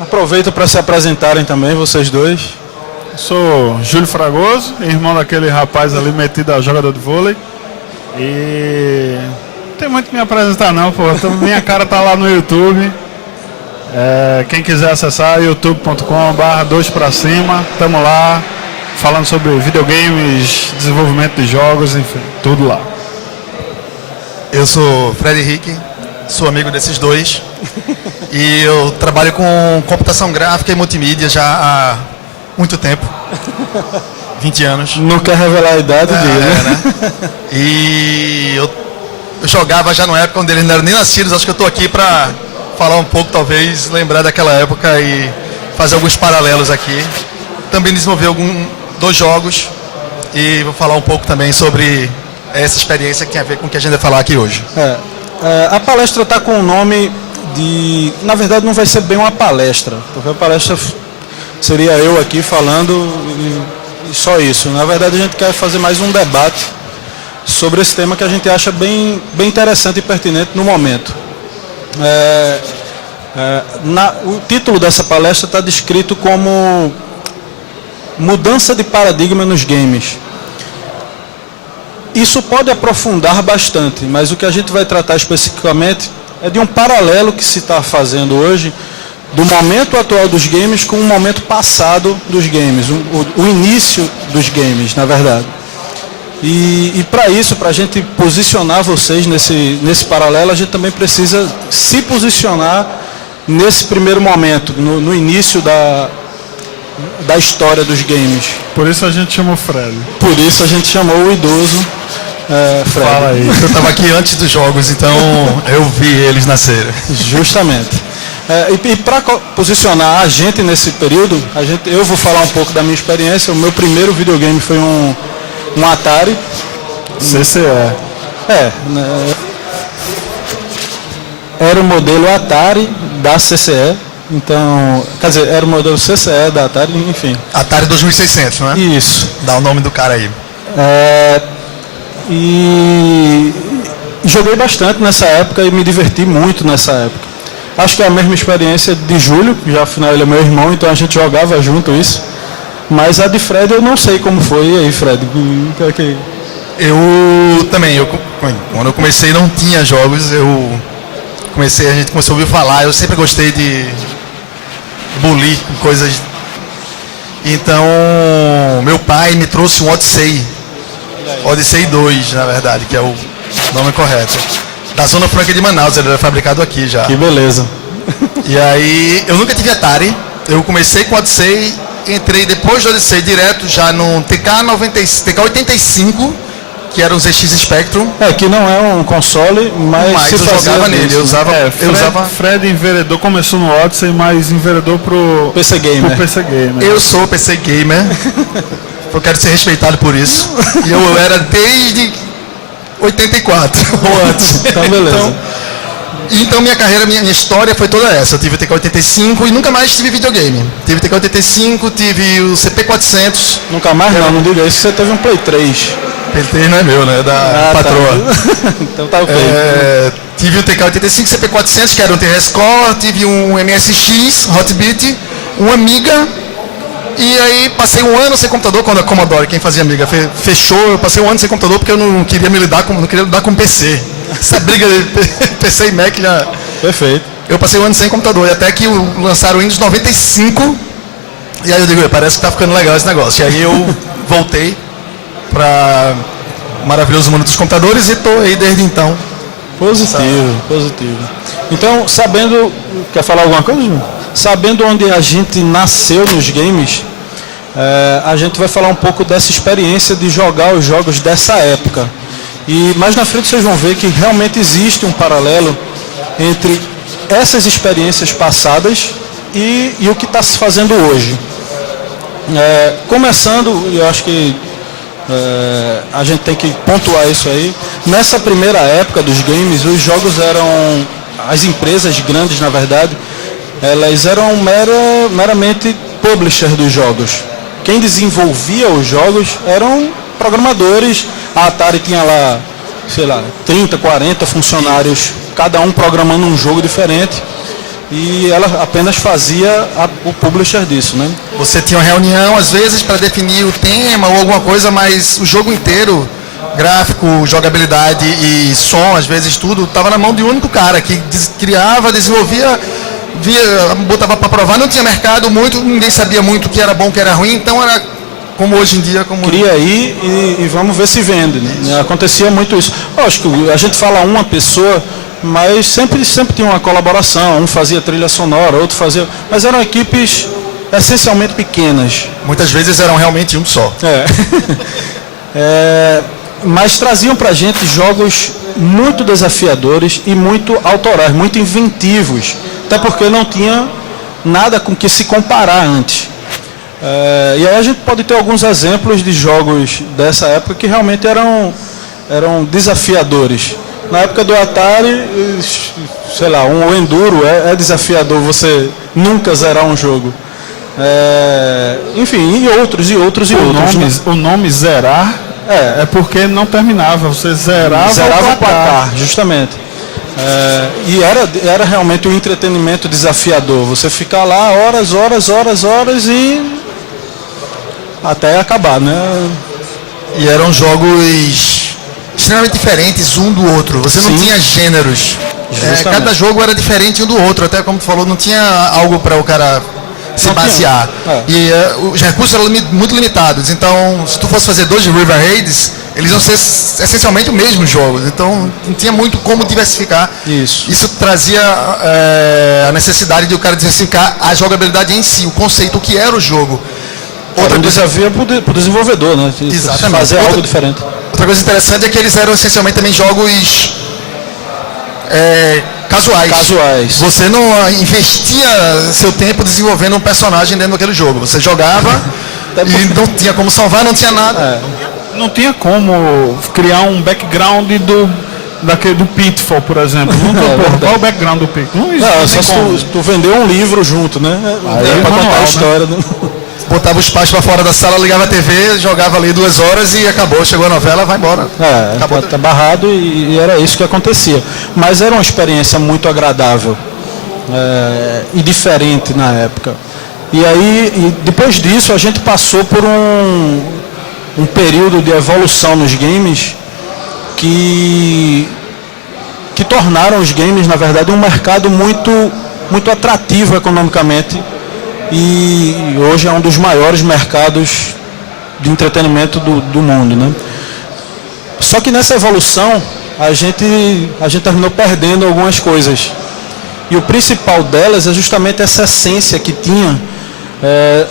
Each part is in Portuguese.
Aproveito para se apresentarem também, vocês dois. Sou Júlio Fragoso, irmão daquele rapaz ali metido a jogador de vôlei. E não tem muito que me apresentar não, pô. Minha cara tá lá no YouTube. Quem quiser acessar, youtube.com/2pracima. Tamo lá, falando sobre videogames, desenvolvimento de jogos, enfim, tudo lá. Eu sou Fred Henrique, sou amigo desses dois. E eu trabalho com computação gráfica e multimídia já há muito tempo. 20 anos. Não quer revelar a idade dele, né? E eu jogava já na época onde eles não eram nem nascidos. Acho que eu estou aqui para falar um pouco, talvez, lembrar daquela época e fazer alguns paralelos aqui. Também desenvolver dois jogos e vou falar um pouco também sobre essa experiência que tem a ver com o que a gente vai falar aqui hoje. A palestra está com o nome de... Na verdade, não vai ser bem uma palestra, porque a palestra seria eu aqui falando e só isso. Na verdade, a gente quer fazer mais um debate sobre esse tema que a gente acha bem interessante e pertinente no momento. O título dessa palestra está descrito como Mudança de Paradigma nos Games. Isso pode aprofundar bastante, mas o que a gente vai tratar especificamente é de um paralelo que se está fazendo hoje do momento atual dos games com o momento passado dos games, o início dos games, na verdade. E para isso, para a gente posicionar vocês nesse paralelo, a gente também precisa se posicionar nesse primeiro momento, no início da história dos games. Por isso a gente chamou o Fred. Por isso a gente chamou o idoso Fred. Fala aí. Eu estava aqui antes dos jogos, então eu vi eles nascerem. Justamente. E para posicionar a gente nesse período, eu vou falar um pouco da minha experiência. O meu primeiro videogame foi um Atari. CCE. Era o modelo Atari da CCE. Então, quer dizer, era o modelo CCE da Atari, enfim. Atari 2600, não é? Isso. Dá o nome do cara aí. E joguei bastante nessa época e me diverti muito nessa época. Acho que é a mesma experiência de Júlio, já afinal ele é meu irmão, então a gente jogava junto isso. Mas a de Fred eu não sei como foi. E aí, Fred? Eu também, quando eu comecei não tinha jogos, a gente começou a ouvir falar, eu sempre gostei de bulir coisas. Então, meu pai me trouxe um Odyssey 2, na verdade, que é o nome correto. Da Zona Franca de Manaus, ele era fabricado aqui já. Que beleza. E aí, eu nunca tive Atari, eu comecei com o Odyssey, entrei depois do Odyssey direto já no TK85, que era um ZX Spectrum. Que não é um console, mas eu jogava nele, eu usava. Fred enveredou, começou no Odyssey, mas enveredou pro PC Gamer. Eu sou PC Gamer. Eu quero ser respeitado por isso. E eu era desde 84 ou antes. Então, beleza. Então minha carreira, minha história foi toda essa. Eu tive o TK-85 e nunca mais tive videogame. Tive o TK-85, tive o CP400. Nunca mais? Não diga isso, você teve um Play 3. Play 3 não é meu, né? É da patroa. Tá. Então tá ok. Tive o TK-85, CP400, que era um TRS Core, tive um MSX, Hotbit, um Amiga. E aí passei um ano sem computador, quando a Commodore, quem fazia Amiga, fechou, eu passei um ano sem computador porque eu não queria lidar com PC. Essa briga de PC e Mac já... Perfeito. Eu passei um ano sem computador, e até que lançaram o Windows 95, e aí eu digo, parece que tá ficando legal esse negócio. E aí eu voltei para o maravilhoso mundo dos computadores e estou aí desde então. Positivo. Então, sabendo... Quer falar alguma coisa, Ju? Sabendo onde a gente nasceu nos games, a gente vai falar um pouco dessa experiência de jogar os jogos dessa época. E mais na frente vocês vão ver que realmente existe um paralelo entre essas experiências passadas e o que está se fazendo hoje. Começando, eu acho que a gente tem que pontuar isso aí. Nessa primeira época dos games, os jogos eram... As empresas grandes, na verdade, elas eram meramente publishers dos jogos. Quem desenvolvia os jogos eram programadores. A Atari tinha lá, 30, 40 funcionários, cada um programando um jogo diferente. e ela apenas fazia o publisher disso, né? Você tinha uma reunião, às vezes, para definir o tema ou alguma coisa, mas o jogo inteiro, gráfico, jogabilidade e som, às vezes tudo, estava na mão de um único cara que criava, desenvolvia, botava para provar, não tinha mercado muito, ninguém sabia muito o que era bom, o que era ruim, então era como hoje em dia. Cria aí e vamos ver se vende, né? Acontecia muito isso. Lógico, a gente fala uma pessoa, mas sempre tinha uma colaboração, um fazia trilha sonora, outro fazia... Mas eram equipes essencialmente pequenas. Muitas vezes eram realmente um só. Mas traziam pra gente jogos muito desafiadores e muito autorais, muito inventivos. Até porque não tinha nada com que se comparar antes. E aí a gente pode ter alguns exemplos de jogos dessa época que realmente eram desafiadores. Na época do Atari, sei lá, o Enduro é desafiador você nunca zerar um jogo. Enfim, e outros. O nome zerar é porque não terminava, você zerava o placar, justamente. E era realmente um entretenimento desafiador. Você ficar lá horas e até acabar, né? E eram jogos extremamente diferentes um do outro. Você não tinha gêneros. Cada jogo era diferente um do outro. Até como tu falou, não tinha algo para o cara se basear. E os recursos eram muito limitados. Então, se tu fosse fazer 2 de River Raids, eles iam ser essencialmente o mesmo jogo. Então, não tinha muito como diversificar. Isso trazia a necessidade de o cara diversificar a jogabilidade em si, o conceito, o que era o jogo. Outra desafio para o desenvolvedor, né? Exatamente. Fazer algo diferente. Outra coisa interessante é que eles eram essencialmente também jogos casuais. Você não investia seu tempo desenvolvendo um personagem dentro daquele jogo. Você jogava e não tinha como salvar, não tinha nada. Não tinha como criar um background do Pitfall, por exemplo. Qual é o background do Pitfall? Não, só se tu vendeu um livro junto, né? Para contar a história. Né? Botava os pais para fora da sala, ligava a TV, jogava ali 2 horas e acabou. Chegou a novela, vai embora. Tá barrado e era isso que acontecia. Mas era uma experiência muito agradável e diferente na época. E aí, depois disso, a gente passou por um período de evolução nos games que tornaram os games, na verdade, um mercado muito atrativo economicamente. E hoje é um dos maiores mercados de entretenimento do mundo, né? Só que nessa evolução a gente terminou perdendo algumas coisas. E o principal delas é justamente essa essência que tinha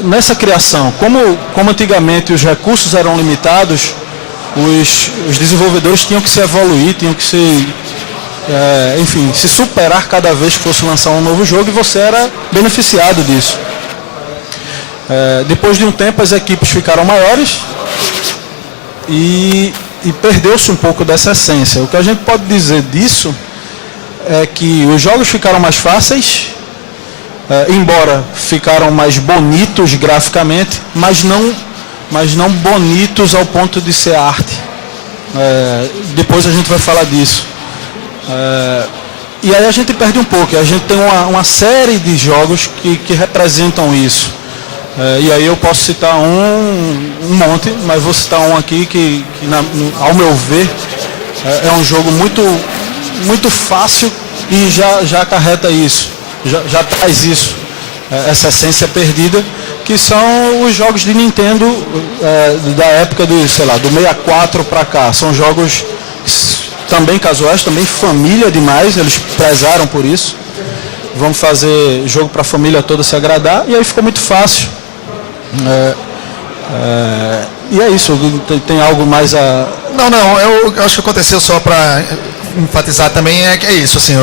nessa criação. Como antigamente os recursos eram limitados, os desenvolvedores tinham que se evoluir, tinham que se superar cada vez que fosse lançar um novo jogo, e você era beneficiado disso. Depois de um tempo as equipes ficaram maiores e perdeu-se um pouco dessa essência. O que a gente pode dizer disso é que os jogos ficaram mais fáceis, embora ficaram mais bonitos graficamente, mas não bonitos ao ponto de ser arte. Depois a gente vai falar disso. E aí a gente perde um pouco. A gente tem uma série de jogos que representam isso. E aí eu posso citar um monte, mas vou citar um aqui que ao meu ver, é um jogo muito fácil e já acarreta isso, já traz isso, essa essência perdida, que são os jogos de Nintendo da época do 64 para cá. São jogos também casuais, também família demais, eles prezaram por isso. Vamos fazer jogo para a família toda se agradar, e aí ficou muito fácil. E é isso. Tem algo mais a... Não, eu acho que aconteceu, só para enfatizar também, é isso, assim,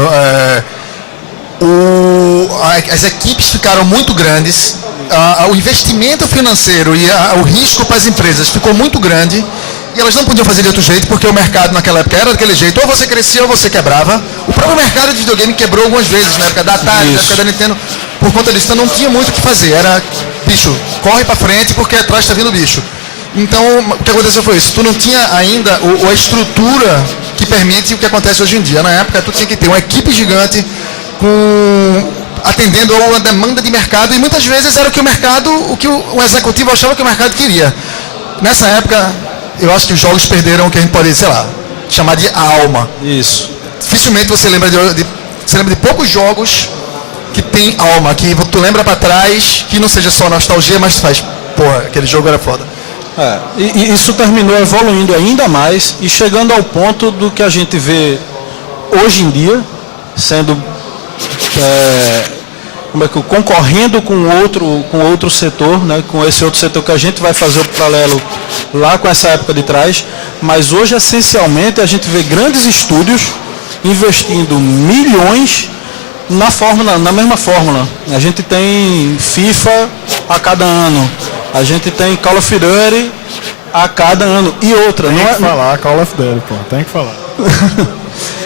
as equipes ficaram muito grandes, o investimento financeiro e o risco para as empresas ficou muito grande, e elas não podiam fazer de outro jeito, porque o mercado naquela época era daquele jeito, ou você crescia ou você quebrava. O próprio mercado de videogame quebrou algumas vezes, na época da Atari, na época da Nintendo, por conta disso. Então não tinha muito o que fazer, era, bicho, corre pra frente porque atrás está vindo bicho. Então o que aconteceu foi isso, tu não tinha ainda a estrutura que permite o que acontece hoje em dia. Na época tu tinha que ter uma equipe gigante com atendendo a uma demanda de mercado, e muitas vezes era o que o executivo achava que o mercado queria. Nessa época, eu acho que os jogos perderam o que a gente pode, sei lá, chamar de alma. Isso. Dificilmente você lembra de poucos jogos que tem alma, que tu lembra pra trás, que não seja só nostalgia, mas tu faz, porra, aquele jogo era foda. E isso terminou evoluindo ainda mais e chegando ao ponto do que a gente vê hoje em dia, sendo concorrendo com outro setor, né, com esse outro setor que a gente vai fazer o paralelo lá com essa época de trás, mas hoje essencialmente a gente vê grandes estúdios investindo milhões na mesma fórmula. A gente tem FIFA a cada ano, a gente tem Call of Duty a cada ano e outra. Tem que falar Call of Duty, pô, tem que falar.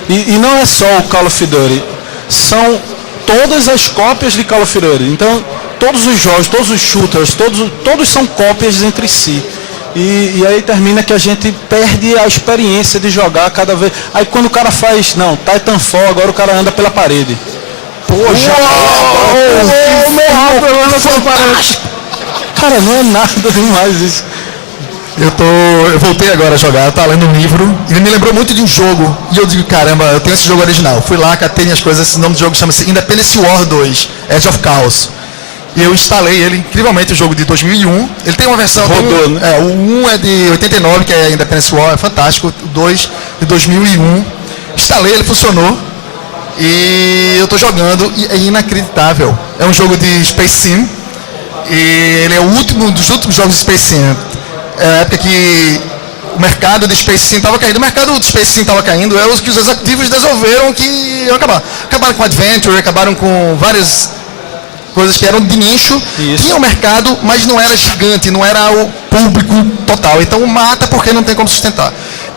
e não é só o Call of Duty, são todas as cópias de Call of Duty. Então, todos os jogos, todos os shooters, todos são cópias entre si. E aí termina que a gente perde a experiência de jogar cada vez. Aí quando o cara faz, Titanfall, agora o cara anda pela parede. Poxa, cara, não é nada demais isso. Eu voltei agora a jogar, eu tava lendo um livro, e ele me lembrou muito de um jogo, e eu digo, caramba, eu tenho esse jogo original. Fui lá, catei minhas coisas, esse nome do jogo chama-se Independence War 2, Edge of Chaos. E eu instalei ele, incrivelmente, o jogo de 2001. Ele tem uma versão... Rodou, né? O 1 é de 89, que é Independence War, é fantástico. O 2 de 2001. Instalei, ele funcionou. E eu tô jogando, e é inacreditável. É um jogo de Space Sim. E ele é um dos últimos jogos de Space Sim. É a época que o mercado de Space Sim estava caindo. O mercado de Space Sim estava caindo, é os que os executivos resolveram que iam acabar. Acabaram com Adventure, acabaram com várias coisas que eram de nicho. Isso. Tinha o mercado, mas não era gigante, não era o público total. Então mata porque não tem como sustentar.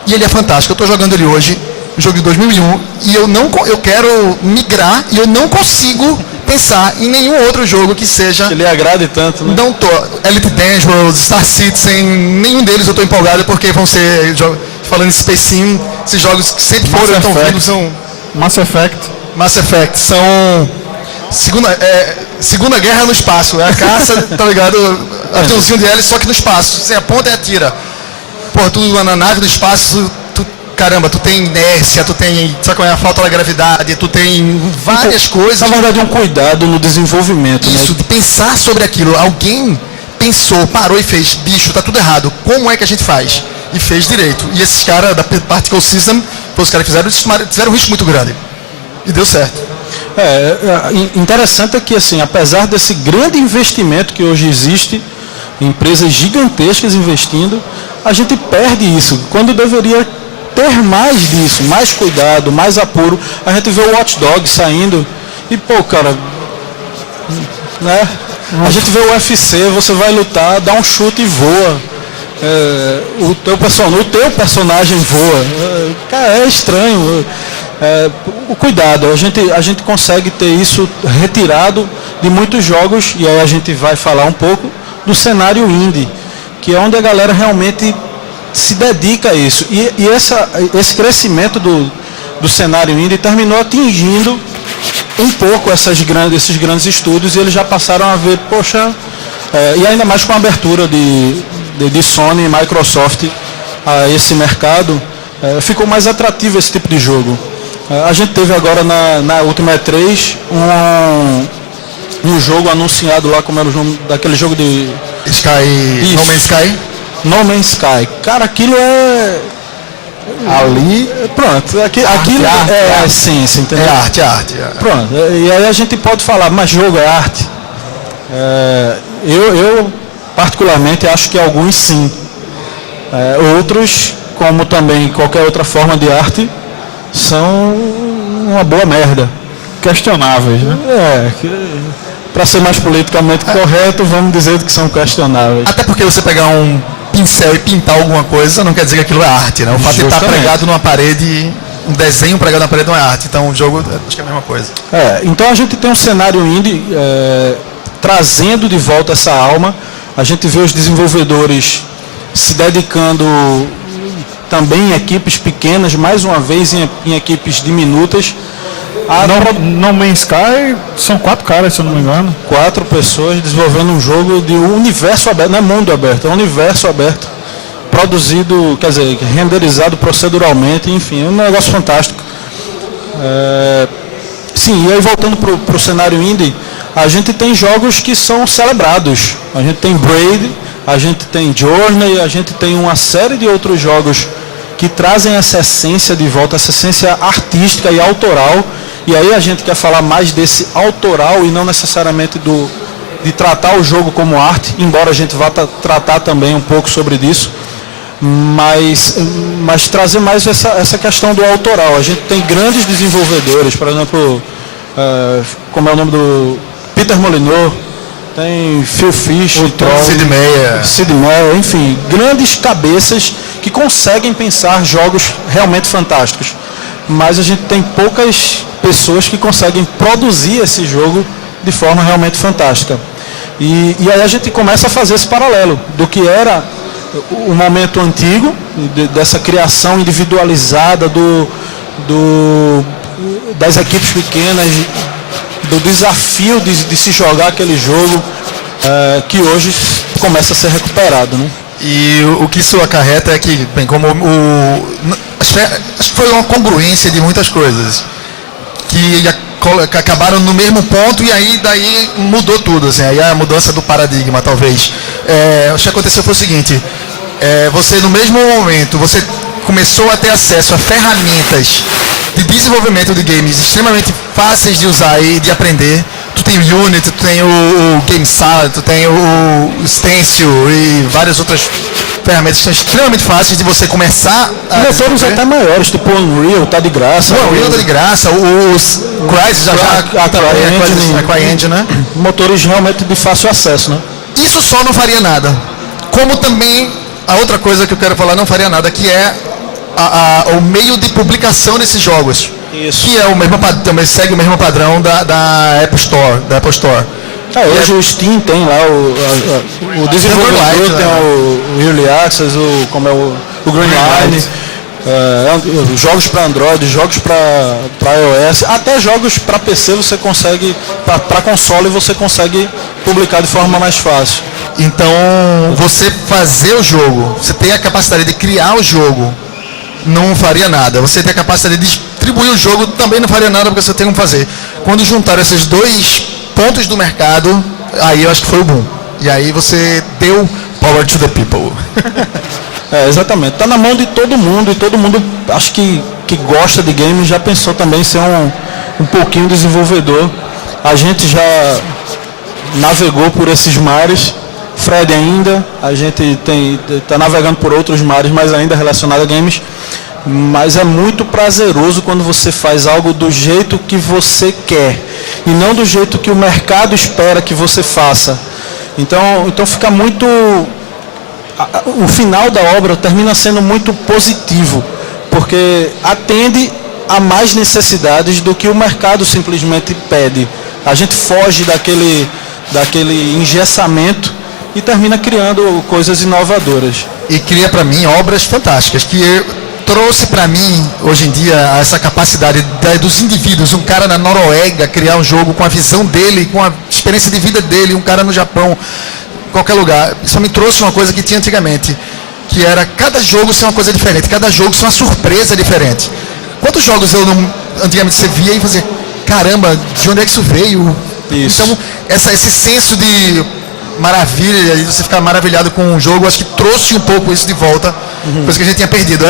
E ele é fantástico. Eu estou jogando ele hoje, um jogo de 2001, e eu quero migrar e eu não consigo pensar em nenhum outro jogo que seja... Que lhe agrade tanto, né? Não tô. Elite Dangerous, Star Citizen, nenhum deles eu tô empolgado porque vão ser, falando em Space Sim, esses jogos que sempre foram tão vivos são... Mass Effect são... Segunda Guerra no espaço, é a caça, tá ligado? Aviãozinho de hélice, só que no espaço. Você aponta e atira. Porra, tudo na nave do espaço, caramba, tu tem inércia, tu tem, sabe qual é a falta da gravidade, tu tem várias coisas. Na verdade, um cuidado no desenvolvimento, isso, né? De pensar sobre aquilo. Alguém pensou, parou e fez, bicho, tá tudo errado, como é que a gente faz? E fez direito. E esses caras da Particle System, os caras que fizeram um risco muito grande. E deu certo. Interessante é que, assim, apesar desse grande investimento que hoje existe, empresas gigantescas investindo, a gente perde isso. Quando deveria ter mais disso, mais cuidado, mais apuro. A gente vê o Watch Dogs saindo e, pô, cara, né? A gente vê o UFC, você vai lutar, dá um chute e voa. O teu personagem voa. Cara, é estranho. O cuidado, a gente consegue ter isso retirado de muitos jogos, e aí a gente vai falar um pouco do cenário indie, que é onde a galera realmente se dedica a isso. E esse crescimento do cenário indie terminou atingindo um pouco esses grandes estúdios, e eles já passaram a ver, poxa, e ainda mais com a abertura de Sony e Microsoft a esse mercado, ficou mais atrativo esse tipo de jogo. A gente teve agora na última E3 um jogo anunciado lá, como era o nome daquele jogo de... Sky, No Man's Sky? No Man's Sky. Cara, aquilo é... Ali... Pronto, aquilo é a essência, entendeu? É arte. Pronto, e aí a gente pode falar, mas jogo é arte? Eu particularmente acho que alguns sim. Outros, como também qualquer outra forma de arte, são uma boa merda. Questionáveis, né? Para ser mais politicamente correto, vamos dizer que são questionáveis. Até porque você pegar um pincel e pintar alguma coisa não quer dizer que aquilo é arte, né? O fato de estar pregado numa parede, um desenho pregado na parede não é arte. Então o jogo, acho que é a mesma coisa. Então a gente tem um cenário indie trazendo de volta essa alma. A gente vê os desenvolvedores se dedicando também em equipes pequenas, mais uma vez em equipes diminutas, No Man's Sky são 4 caras, se eu não me engano. 4 pessoas desenvolvendo um jogo de universo aberto, não é mundo aberto, é um universo aberto, produzido, quer dizer, renderizado proceduralmente, enfim, é um negócio fantástico. Sim, e aí voltando para o cenário indie, a gente tem jogos que são celebrados. A gente tem Braid, a gente tem Journey, a gente tem uma série de outros jogos que trazem essa essência de volta, essa essência artística e autoral. E aí a gente quer falar mais desse autoral e não necessariamente de tratar o jogo como arte, embora a gente vá tratar também um pouco sobre isso, mas trazer mais essa questão do autoral. A gente tem grandes desenvolvedores, por exemplo, como é o nome do Peter Molyneux, tem Phil Fish, Sid Meier, enfim, grandes cabeças que conseguem pensar jogos realmente fantásticos. Mas a gente tem poucas pessoas que conseguem produzir esse jogo de forma realmente fantástica. E aí a gente começa a fazer esse paralelo do que era o momento antigo, dessa criação individualizada das equipes pequenas, do desafio de se jogar aquele jogo, que hoje começa a ser recuperado, né? E o que isso acarreta é que, bem, como acho que foi uma congruência de muitas coisas que acabaram no mesmo ponto e aí daí mudou tudo, assim, aí a mudança do paradigma, talvez. O que aconteceu foi o seguinte: você no mesmo momento, você começou a ter acesso a ferramentas de desenvolvimento de games extremamente fáceis de usar e de aprender. Tu tem o Unity, tu tem o GameSalad, tu tem o Stencil e várias outras ferramentas que são extremamente fáceis de você começar a motores até maiores, tipo o Unreal, tá de graça. O Unreal tá de graça, os Crysis a CryEngine, né? Motores realmente de fácil acesso, né? Isso só não faria nada. Como também a outra coisa que eu quero falar não faria nada, que é o meio de publicação desses jogos. Isso. Que é o mesmo, também segue o mesmo padrão da Apple Store. Hoje o Steam tem lá o desenvolvedor, tem o Early Access, o Greenline, jogos para Android, jogos para iOS, até jogos para PC você consegue, para console você consegue publicar de forma mais fácil. Então, você fazer o jogo, você tem a capacidade de criar o jogo, não faria nada. Você tem a capacidade de distribuir o jogo, também não faria nada, porque você tem como fazer. Quando juntaram esses dois pontos do mercado, aí eu acho que foi o boom. E aí você deu power to the people. Exatamente. Está na mão de todo mundo, e todo mundo, acho que gosta de games, já pensou também em ser um pouquinho desenvolvedor. A gente já navegou por esses mares, Fred ainda, a gente está navegando por outros mares, mas ainda relacionado a games. Mas é muito prazeroso quando você faz algo do jeito que você quer e não do jeito que o mercado espera que você faça. Então fica muito... O final da obra termina sendo muito positivo, porque atende a mais necessidades do que o mercado simplesmente pede. A gente foge daquele engessamento e termina criando coisas inovadoras. E cria para mim obras fantásticas, que trouxe para mim, hoje em dia, essa capacidade dos indivíduos, um cara na Noruega criar um jogo com a visão dele, com a experiência de vida dele, um cara no Japão, qualquer lugar. Isso me trouxe uma coisa que tinha antigamente, que era cada jogo ser uma coisa diferente, cada jogo ser uma surpresa diferente. Quantos jogos antigamente você via e fazia, caramba, de onde é que isso veio? Isso. Então, esse senso de maravilha, e você ficar maravilhado com um jogo, acho que trouxe um pouco isso de volta, coisa que a gente tinha perdido.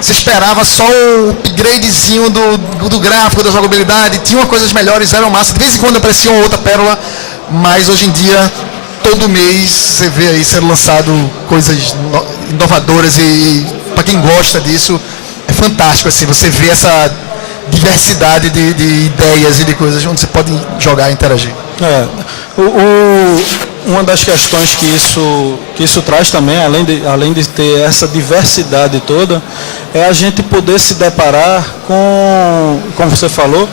Você esperava só um upgradezinho do gráfico, da jogabilidade, tinha coisas melhores, eram massa, de vez em quando aparecia uma outra pérola, mas hoje em dia, todo mês, você vê aí ser lançado coisas inovadoras e para quem gosta disso, é fantástico, assim, você vê essa diversidade de ideias e de coisas onde você pode jogar e interagir. Uma das questões que isso traz também, além de ter essa diversidade toda, é a gente poder se deparar com, como você falou,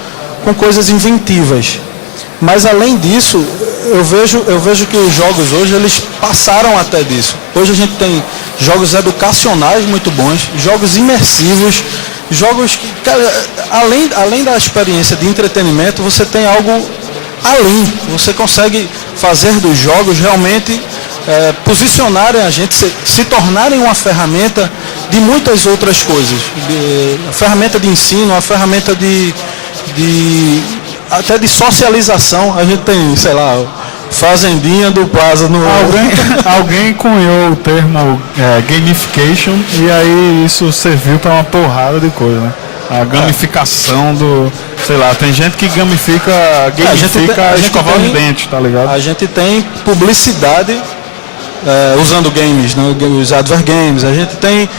com coisas inventivas. Mas além disso, eu vejo que os jogos hoje, eles passaram até disso. Hoje a gente tem jogos educacionais muito bons, jogos imersivos, Jogos que, cara, além da experiência de entretenimento, você tem algo além. Você consegue fazer dos jogos realmente posicionarem a gente, se tornarem uma ferramenta de muitas outras coisas. A ferramenta de ensino, a ferramenta até de socialização. A gente tem, sei lá, Fazendinha do Plaza no... Alguém cunhou o termo gamification e aí isso serviu para uma porrada de coisa, né? A gamificação do... Sei lá, tem gente que gamifica escovar os dentes, tá ligado? A gente tem publicidade usando games, né? Os adver games. A gente tem...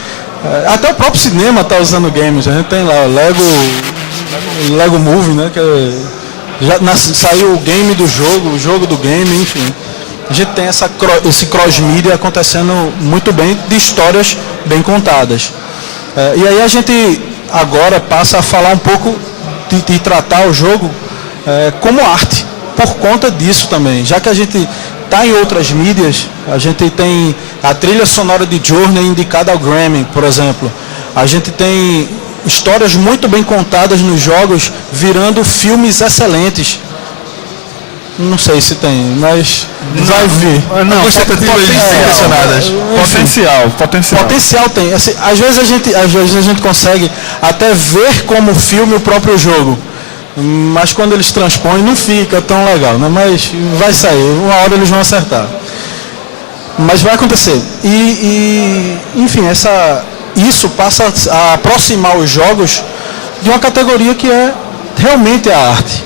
até o próprio cinema está usando games. A gente tem lá o Lego Movie, né? Saiu o game do jogo, o jogo do game, enfim. A gente tem esse cross-media acontecendo muito bem, de histórias bem contadas. E aí a gente agora passa a falar um pouco de tratar o jogo como arte, por conta disso também. Já que a gente está em outras mídias, a gente tem a trilha sonora de Journey indicada ao Grammy, por exemplo. A gente tem histórias muito bem contadas nos jogos, virando filmes excelentes. Não sei se tem, mas vai vir. Não, selecionadas. Potencial tem. Assim, às vezes a gente consegue até ver como filme o próprio jogo, mas quando eles transpõem não fica tão legal, né? Mas vai sair, uma hora eles vão acertar. Mas vai acontecer. Enfim, isso passa a aproximar os jogos de uma categoria que é realmente a arte.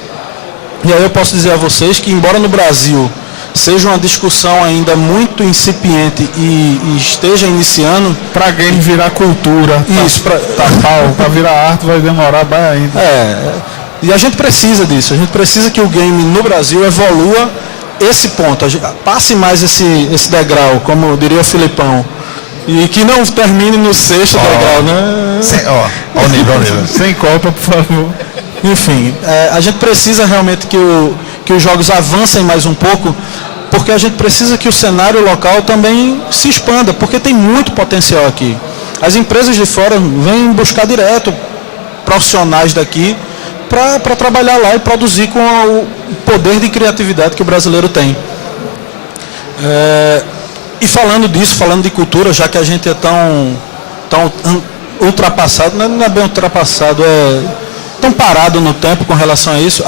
E aí eu posso dizer a vocês que, embora no Brasil seja uma discussão ainda muito incipiente e esteja iniciando... Para game virar cultura, isso, para virar arte vai demorar bem ainda. E a gente precisa disso, a gente precisa que o game no Brasil evolua esse ponto, passe mais esse degrau, como diria o Filipão. E que não termine no sexto degrau, né? Ao nível. Sem Copa, por favor. Enfim, a gente precisa realmente que os jogos avancem mais um pouco, porque a gente precisa que o cenário local também se expanda, porque tem muito potencial aqui. As empresas de fora vêm buscar direto profissionais daqui para trabalhar lá e produzir com o poder de criatividade que o brasileiro tem. E falando disso, falando de cultura, já que a gente é tão ultrapassado, não é bem ultrapassado, tão parado no tempo com relação a isso,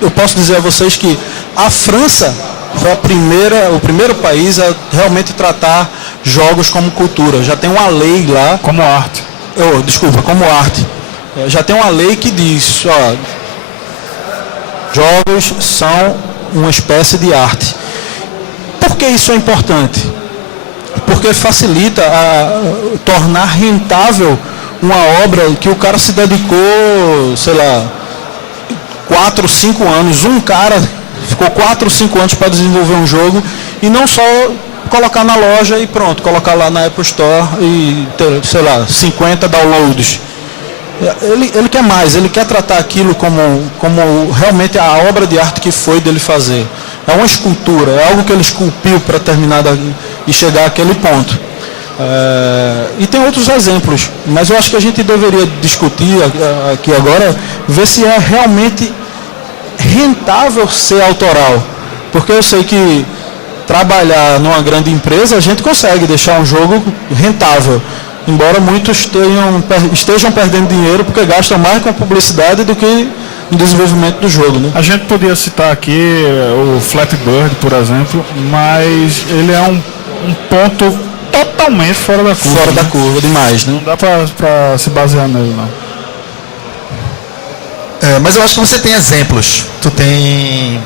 eu posso dizer a vocês que a França foi o primeiro país a realmente tratar jogos como cultura. Já tem uma lei lá... Como arte. Como arte. Já tem uma lei que diz, jogos são uma espécie de arte. Por que isso é importante? Porque facilita tornar rentável uma obra que o cara se dedicou, sei lá, 4, 5 anos. Um cara ficou 4 ou 5 anos para desenvolver um jogo e não só colocar na loja e pronto, colocar lá na Apple Store e ter, sei lá, 50 downloads. Ele quer mais, ele quer tratar aquilo como realmente a obra de arte que foi dele fazer. É uma escultura, é algo que ele esculpiu para terminar e chegar àquele ponto. E tem outros exemplos, mas eu acho que a gente deveria discutir aqui agora, ver se é realmente rentável ser autoral. Porque eu sei que trabalhar numa grande empresa, a gente consegue deixar um jogo rentável. Embora muitos estejam perdendo dinheiro porque gastam mais com a publicidade do que no desenvolvimento do jogo, né? A gente podia citar aqui o Flappy Bird, por exemplo, mas ele é um ponto totalmente fora da curva. Fora da curva, demais, né? Não dá pra se basear nele, não. Mas eu acho que você tem exemplos. Tu tem...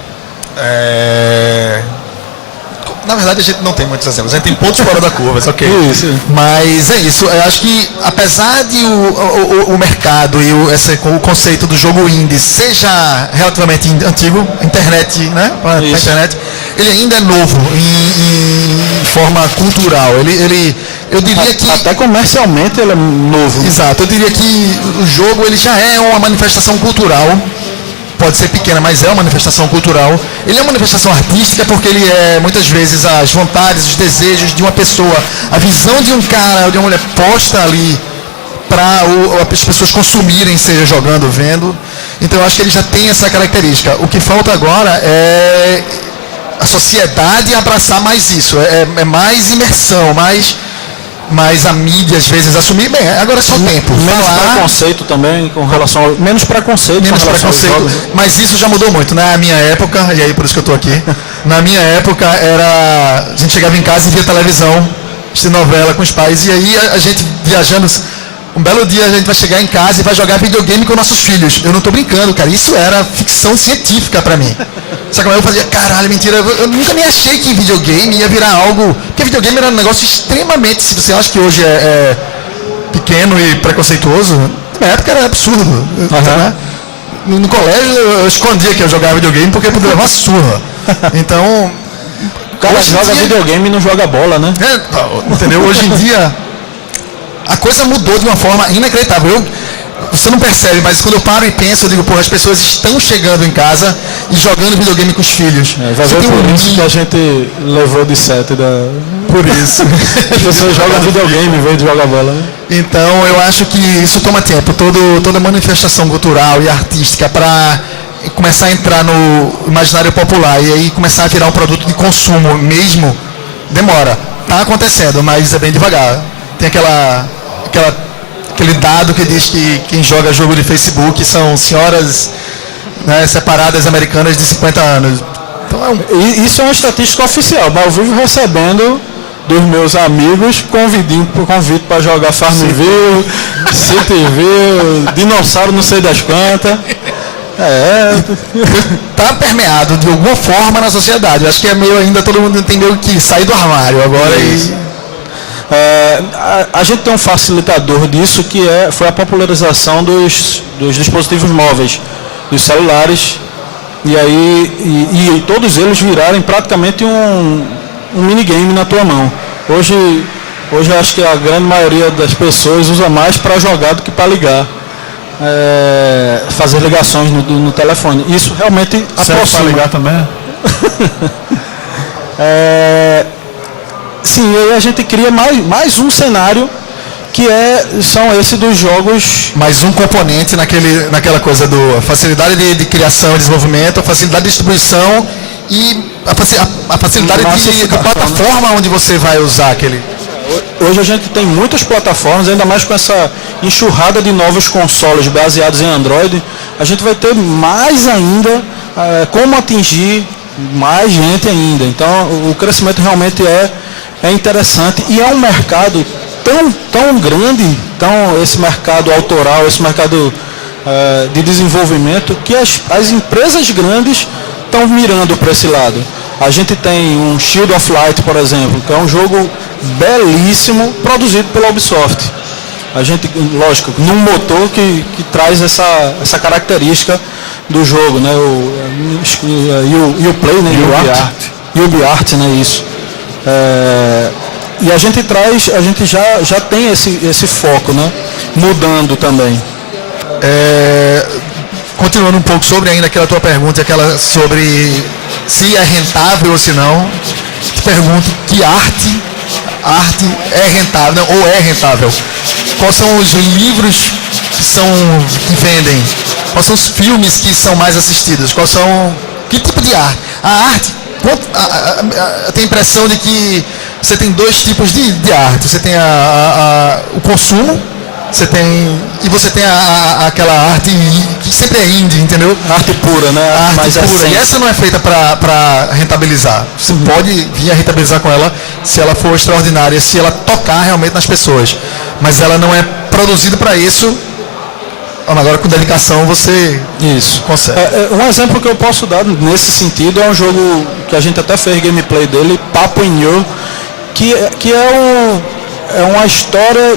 Na verdade, a gente não tem muitos exemplos. A gente tem pontos fora da curva, ok. Isso. Mas é isso. Eu acho que, apesar de o mercado e o conceito do jogo indie seja relativamente antigo, internet, né? Internet, ele ainda é novo em forma cultural. Eu diria que... Até comercialmente ele é novo. Exato. Eu diria que o jogo ele já é uma manifestação cultural. Pode ser pequena, mas é uma manifestação cultural. Ele é uma manifestação artística porque ele é, muitas vezes, as vontades, os desejos de uma pessoa, a visão de um cara ou de uma mulher posta ali para as pessoas consumirem, seja jogando, vendo. Então eu acho que ele já tem essa característica. O que falta agora é a sociedade abraçar mais isso, é mais imersão, mais a mídia às vezes assumir, bem, agora é só tempo. Menos preconceito também com relação ao... Menos preconceito. Mas isso já mudou muito. Na minha época, e aí por isso que eu estou aqui, na minha época a gente chegava em casa e via televisão, assistia novela com os pais, e aí a gente viajando, um belo dia a gente vai chegar em casa e vai jogar videogame com nossos filhos. Eu não estou brincando, cara, isso era ficção científica para mim. Sabe como eu fazia? Caralho, mentira, eu nunca me achei que videogame ia virar algo... Porque videogame era um negócio extremamente... Se você acha que hoje é pequeno e preconceituoso, na época era absurdo. Né? No colégio eu escondia que eu jogava videogame porque eu podia levar uma surra. Então... O cara joga videogame e não joga bola, né? Entendeu? Hoje em dia, a coisa mudou de uma forma inacreditável. Você não percebe, mas quando eu paro e penso, eu digo, porra, as pessoas estão chegando em casa e jogando videogame com os filhos. Vai ver por isso que a gente levou de 7 da... Por isso. As pessoas jogam videogame em vez de jogar bola, né? Então eu acho que isso toma tempo. Toda manifestação cultural e artística para começar a entrar no imaginário popular e aí começar a virar um produto de consumo mesmo, demora. Tá acontecendo, mas é bem devagar. Tem aquele dado que diz que quem joga jogo de Facebook são senhoras, né, separadas americanas de 50 anos. Então isso é uma estatística oficial, mas eu vivo recebendo dos meus amigos convite para jogar Farmville, Cityville, Dinossauro não sei das quantas. Tá permeado de alguma forma na sociedade. Eu acho que é meio ainda, todo mundo tem meio que sair do armário agora. A gente tem um facilitador disso que foi a popularização dos dispositivos móveis, dos celulares, e todos eles virarem praticamente um minigame na tua mão. Hoje eu acho que a grande maioria das pessoas usa mais para jogar do que para ligar, fazer ligações no telefone. Isso realmente aproxima. Para ligar também? Sim, e aí a gente cria mais um cenário que são esses dos jogos. Mais um componente naquela coisa do facilidade de criação e desenvolvimento, a facilidade de distribuição e a facilidade de plataforma onde você vai usar aquele. Hoje a gente tem muitas plataformas, ainda mais com essa enxurrada de novos consoles baseados em Android, a gente vai ter mais ainda como atingir mais gente ainda. Então o crescimento realmente é interessante e é um mercado tão grande, esse mercado autoral, esse mercado de desenvolvimento, que as empresas grandes estão mirando para esse lado. A gente tem um Shield of Light, por exemplo, que é um jogo belíssimo, produzido pela Ubisoft. A gente, lógico, num motor que traz essa característica do jogo, né? O Play, né? UbiArt, né? Isso. E a gente já tem esse foco, né? Mudando também. Continuando um pouco sobre ainda aquela tua pergunta, aquela sobre se é rentável ou se não, te pergunto que arte é rentável, não, ou é rentável? Quais são os livros que vendem? Quais são os filmes que são mais assistidos? Que tipo de arte? A arte, eu tenho a impressão de que você tem dois tipos de arte. Você tem o consumo, e você tem aquela arte que sempre é indie, entendeu? Arte pura, né? A arte pura. E essa não é feita para rentabilizar. Você pode vir a rentabilizar com ela se ela for extraordinária, se ela tocar realmente nas pessoas. Mas ela não é produzida para isso. Agora com dedicação você consegue. Um exemplo que eu posso dar nesse sentido é um jogo que a gente até fez gameplay dele, Papo in You, que é uma história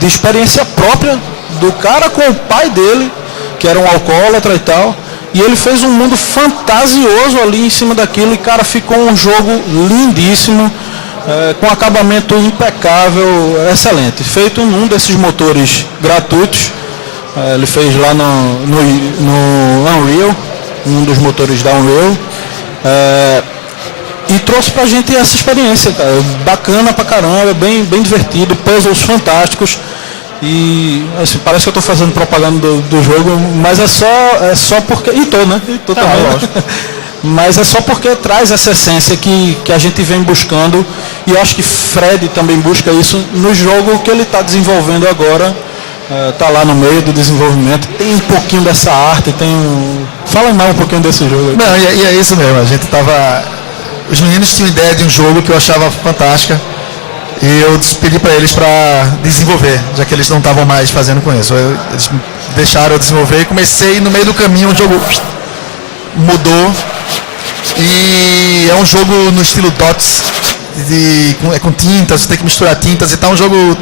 de experiência própria do cara com o pai dele, que era um alcoólatra e tal, e ele fez um mundo fantasioso ali em cima daquilo, e cara, ficou um jogo lindíssimo, com acabamento impecável, excelente, feito num desses motores gratuitos. Ele fez lá no Unreal, um dos motores da Unreal, e trouxe pra gente essa experiência, cara, bacana pra caramba, bem divertido, puzzles fantásticos. E assim, parece que eu estou fazendo propaganda do jogo, mas é só porque. E tô, né? E tô também. Lógico. Mas é só porque traz essa essência que a gente vem buscando, e eu acho que Fred também busca isso no jogo que ele está desenvolvendo agora. Tá lá no meio do desenvolvimento, tem um pouquinho dessa arte, Fala mais um pouquinho desse jogo. Não, e é isso mesmo, a gente tava... Os meninos tinham ideia de um jogo que eu achava fantástica, e eu pedi para eles para desenvolver, já que eles não estavam mais fazendo com isso. Eles deixaram eu desenvolver e comecei no meio do caminho, o jogo mudou, e é um jogo no estilo DOTS, com tintas, você tem que misturar tintas e tal, um jogo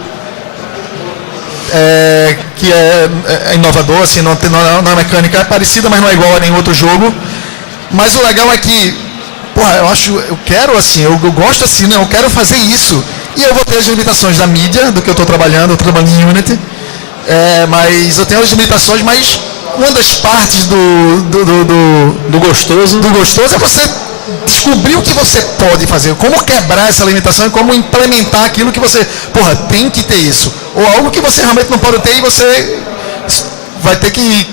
que é inovador, assim, não a mecânica é parecida, mas não é igual a nenhum outro jogo. Mas o legal é que, porra, eu quero assim, eu gosto assim, né? Eu quero fazer isso. E eu vou ter as limitações da mídia, do que eu estou trabalhando em Unity. Mas eu tenho as limitações, mas uma das partes do gostoso é você descobrir o que você pode fazer, como quebrar essa limitação e como implementar aquilo que você, porra, tem que ter isso. Ou algo que você realmente não pode ter e você vai ter que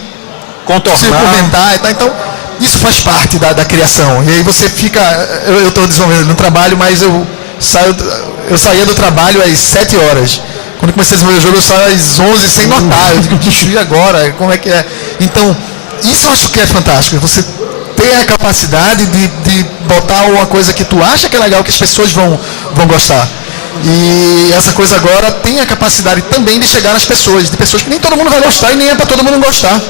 circunventar e tal. Então, isso faz parte da criação. E aí você fica... Eu estou desenvolvendo no trabalho, mas eu saía do trabalho às 7 horas. Quando eu comecei a desenvolver o jogo, eu saio às 11 sem notar. Eu digo, bicho, e agora? Como é que é? Então, isso eu acho que é fantástico. Você ter a capacidade de botar uma coisa que tu acha que é legal, que as pessoas vão gostar. E essa coisa agora tem a capacidade também de chegar nas pessoas, de pessoas que nem todo mundo vai gostar e nem é para todo mundo gostar.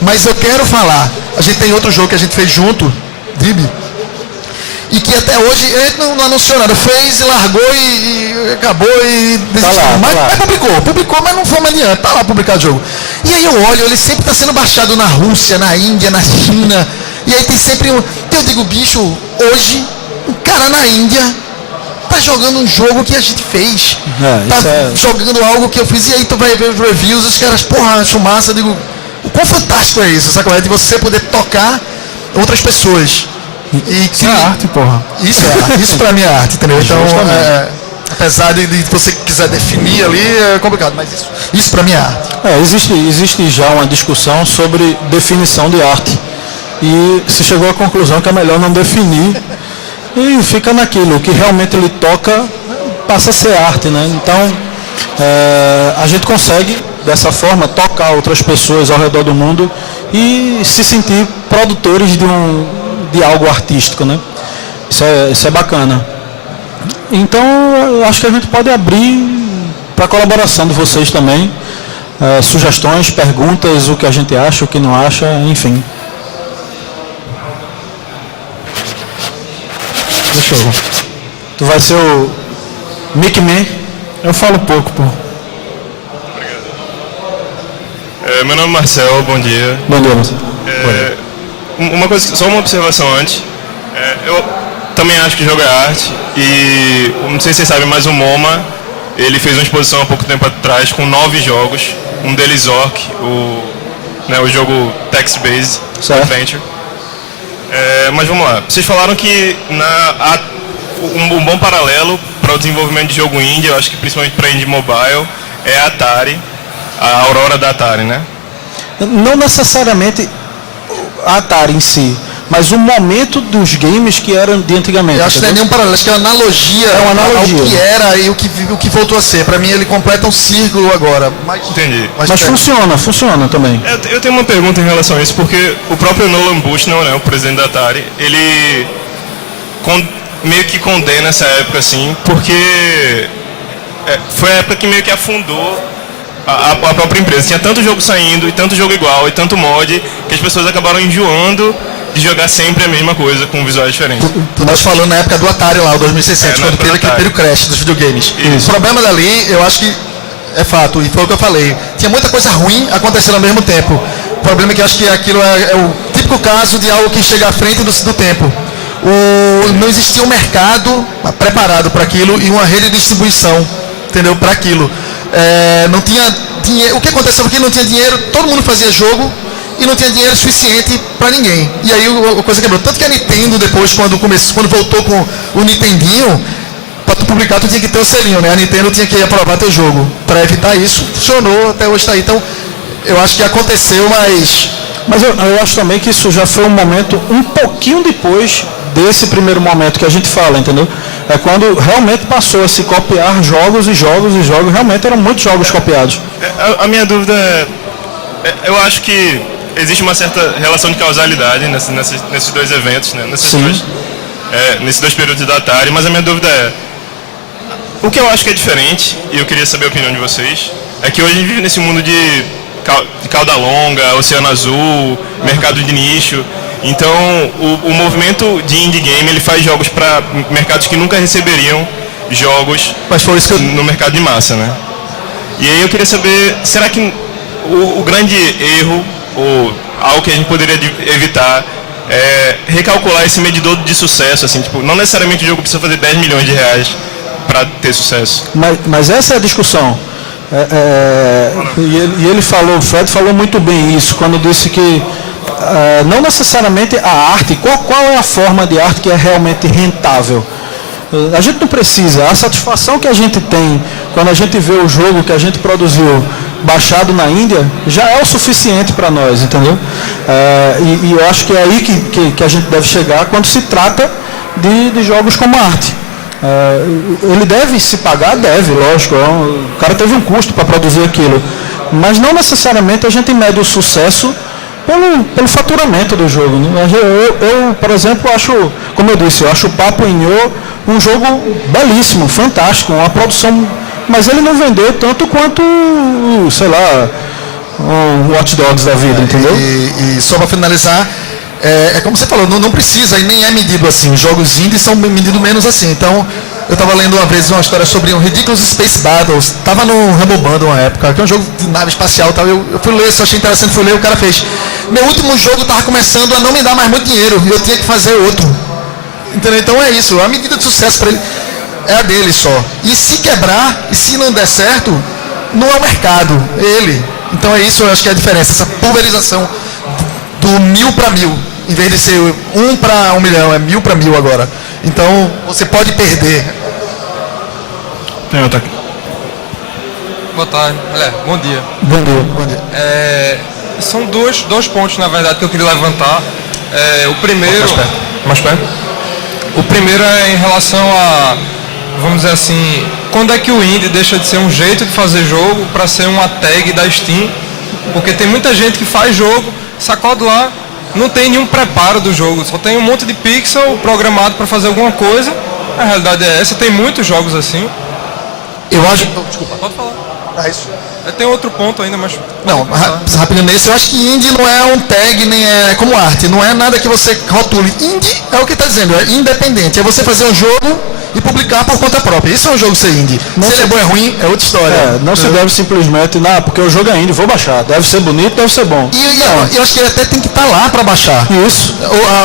Mas eu quero falar, a gente tem outro jogo que a gente fez junto, DIB, e que até hoje a gente não anunciou nada, fez e largou e acabou e desistiu. Mas publicou, mas não foi mais adiante, tá lá publicado o jogo. E aí eu olho, ele sempre está sendo baixado na Rússia, na Índia, na China, e aí tem sempre eu digo, bicho, hoje, um cara na Índia tá jogando um jogo que a gente fez, jogando algo que eu fiz, e aí tu vai ver os reviews, os caras, porra, acho massa, eu digo, o quão fantástico é isso, sabe? De você poder tocar outras pessoas. Isso é arte, porra. Isso pra mim é arte, entendeu? Então, apesar de você quiser definir ali, é complicado, mas isso pra mim é arte. Existe já uma discussão sobre definição de arte. E se chegou à conclusão que é melhor não definir e fica naquilo, o que realmente ele toca passa a ser arte, né? Então, a gente consegue, dessa forma, tocar outras pessoas ao redor do mundo e se sentir produtores de algo artístico, né? Isso é bacana. Então, eu acho que a gente pode abrir para a colaboração de vocês também, sugestões, perguntas, o que a gente acha, o que não acha, enfim. Deixa eu. Tu vai ser o Mickey Man? Eu falo pouco, pô. Obrigado. Meu nome é Marcel, bom dia. Bom dia, Marcel. Só uma observação antes. Eu também acho que jogo é arte e não sei se vocês sabem, mas o MoMA, ele fez uma exposição há pouco tempo atrás com 9 jogos, um deles Orc, o jogo Text-Based Adventure. Mas vamos lá, vocês falaram que um bom paralelo para o desenvolvimento de jogo indie, eu acho que principalmente para indie mobile, é a Atari, a Aurora da Atari, né? Não necessariamente a Atari em si, mas o momento dos games que eram de antigamente. Eu acho que não é nenhum paralelo, acho que é uma analogia, ao que era e o que voltou a ser. Para mim ele completa um círculo agora. Entendi. Mas funciona também. Eu tenho uma pergunta em relação a isso, porque o próprio Nolan Bushnell, né, o presidente da Atari, ele meio que condena essa época, assim, porque foi a época que meio que afundou a própria empresa. Tinha tanto jogo saindo, e tanto jogo igual, e tanto mod, que as pessoas acabaram enjoando de jogar sempre a mesma coisa, com visuais diferentes. Tu estás falando na época do Atari lá, o 2600, quando teve aquele crash dos videogames. Isso. O problema dali, eu acho que é fato, e foi o que eu falei. Tinha muita coisa ruim acontecendo ao mesmo tempo. O problema é que eu acho que aquilo é o típico caso de algo que chega à frente do tempo. Não existia um mercado preparado para aquilo e uma rede de distribuição, entendeu? Para aquilo. Não tinha dinheiro. O que aconteceu aqui? Não tinha dinheiro, todo mundo fazia jogo e não tinha dinheiro suficiente para ninguém. E aí a coisa quebrou. Tanto que a Nintendo depois, quando voltou com o Nintendinho, para tu publicar, tu tinha que ter o selinho, né? A Nintendo tinha que aprovar teu jogo. Para evitar isso, funcionou, até hoje está aí. Então, eu acho que aconteceu, Mas eu acho também que isso já foi um momento um pouquinho depois desse primeiro momento que a gente fala, entendeu? É quando realmente passou a se copiar jogos e jogos e jogos. Realmente eram muitos jogos copiados. A minha dúvida eu acho que existe uma certa relação de causalidade nesses dois eventos, né? Nesses dois períodos da Atari, mas a minha dúvida o que eu acho que é diferente, e eu queria saber a opinião de vocês, é que hoje a gente vive nesse mundo de cauda longa, oceano azul, mercado de nicho. Então, o movimento de indie game, ele faz jogos para mercados que nunca receberiam jogos no mercado de massa, né? E aí eu queria saber, será que o grande erro, ou algo que a gente poderia evitar, é recalcular esse medidor de sucesso, assim, tipo, não necessariamente o jogo precisa fazer 10 milhões de reais para ter sucesso. Mas essa é a discussão. E ele falou, o Fred falou muito bem isso, quando disse que não necessariamente a arte, qual é a forma de arte que é realmente rentável? A gente não precisa, a satisfação que a gente tem quando a gente vê o jogo que a gente produziu baixado na Índia, já é o suficiente para nós, entendeu? E eu acho que é aí que a gente deve chegar quando se trata de jogos como arte. Ele deve se pagar? Deve, lógico. O cara teve um custo para produzir aquilo. Mas não necessariamente a gente mede o sucesso pelo faturamento do jogo, né? Eu, por exemplo, acho, como eu disse, eu acho o Papo Inho um jogo belíssimo, fantástico, uma produção, mas ele não vendeu tanto quanto, sei lá, o Watch Dogs da vida, entendeu? E só para finalizar, como você falou, não precisa e nem é medido assim. Os jogos indie são medidos menos assim. Então, eu estava lendo uma vez uma história sobre um Ridiculous Space Battles. Estava no Humble Bundle uma época, que é um jogo de nave espacial. Tal. Eu fui ler, se eu achei interessante, fui ler, o cara fez. Meu último jogo estava começando a não me dar mais muito dinheiro e eu tinha que fazer outro. Entendeu? Então é isso. A medida de sucesso para ele é a dele só. E se quebrar, e se não der certo, não é o mercado, é ele. Então é isso, eu acho que é a diferença. Essa pulverização do 1000 para 1000. Em vez de ser 1 para 1 milhão, é 1000 para 1000 agora. Então, você pode perder. Tem outra aqui. Boa tarde. Bom dia. Bom dia. São dois pontos, na verdade, que eu queria levantar. O primeiro... Mais perto. O primeiro é em relação a, vamos dizer assim, quando é que o indie deixa de ser um jeito de fazer jogo para ser uma tag da Steam? Porque tem muita gente que faz jogo, sacode lá, não tem nenhum preparo do jogo, só tem um monte de pixel programado para fazer alguma coisa. A realidade é essa, tem muitos jogos assim. Eu acho... Desculpa, pode falar. Isso. Tem outro ponto ainda, mas... Não, rapidinho nesse, eu acho que indie não é um tag, nem é como arte, não é nada que você rotule. Indie é o que está dizendo, é independente, é você fazer um jogo e publicar por conta própria. Isso é um jogo ser indie. Se ele é bom ou é ruim, é outra história. Não se deve simplesmente, porque o jogo é indie, vou baixar. Deve ser bonito, deve ser bom. E eu acho que ele até tem que estar lá para baixar. Isso.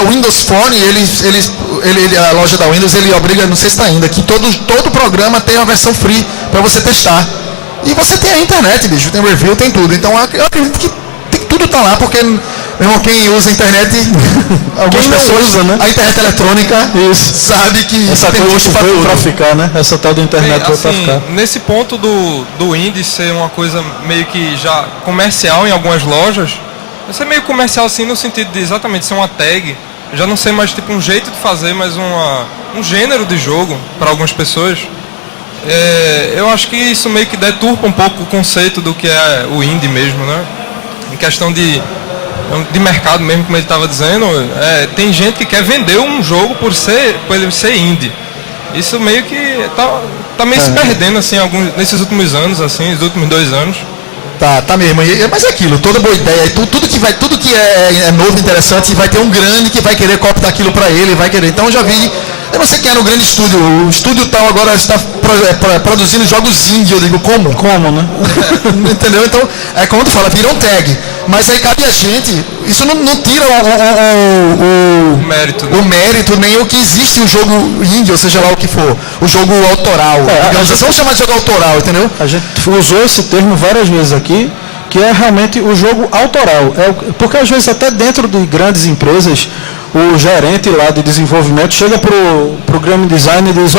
O Windows Phone, a loja da Windows, ele obriga, não sei se está ainda, que todo programa tem uma versão free para você testar. E você tem a internet, bicho, tem review, tem tudo. Então eu acredito que tudo tá lá, porque, meu irmão, quem usa a internet, algumas pessoas usa, né? A internet eletrônica, isso, sabe que essa tem gosto para ficar, né? Essa tal da internet veio para ficar. Nesse ponto do indie ser uma coisa meio que já comercial em algumas lojas, ser meio comercial assim no sentido de exatamente ser uma tag, já não ser mais tipo um jeito de fazer, mas um gênero de jogo para algumas pessoas. Eu acho que isso meio que deturpa um pouco o conceito do que é o indie mesmo, né? Em questão de mercado mesmo, como ele estava dizendo, tem gente que quer vender um jogo por ele ser indie. Isso meio que tá meio se perdendo assim, nesses últimos anos, assim, nos últimos 2 anos. Tá mesmo, mas é aquilo, toda boa ideia, tudo que é novo, interessante, vai ter um grande que vai querer copiar aquilo para ele, vai querer. Então eu já vi, eu não sei quem era o grande estúdio, o estúdio tal agora está produzindo jogos indie, eu digo, como? Como, né? Entendeu? Então, como tu fala, vira um tag. Mas aí cabe a gente, isso não tira o mérito, né? O mérito, nem o que existe o jogo indie, ou seja lá o que for, o jogo autoral. Vamos chamar de jogo autoral, entendeu? A gente usou esse termo várias vezes aqui, que é realmente o jogo autoral. Porque às vezes até dentro de grandes empresas, o gerente lá de desenvolvimento chega pro game design e diz,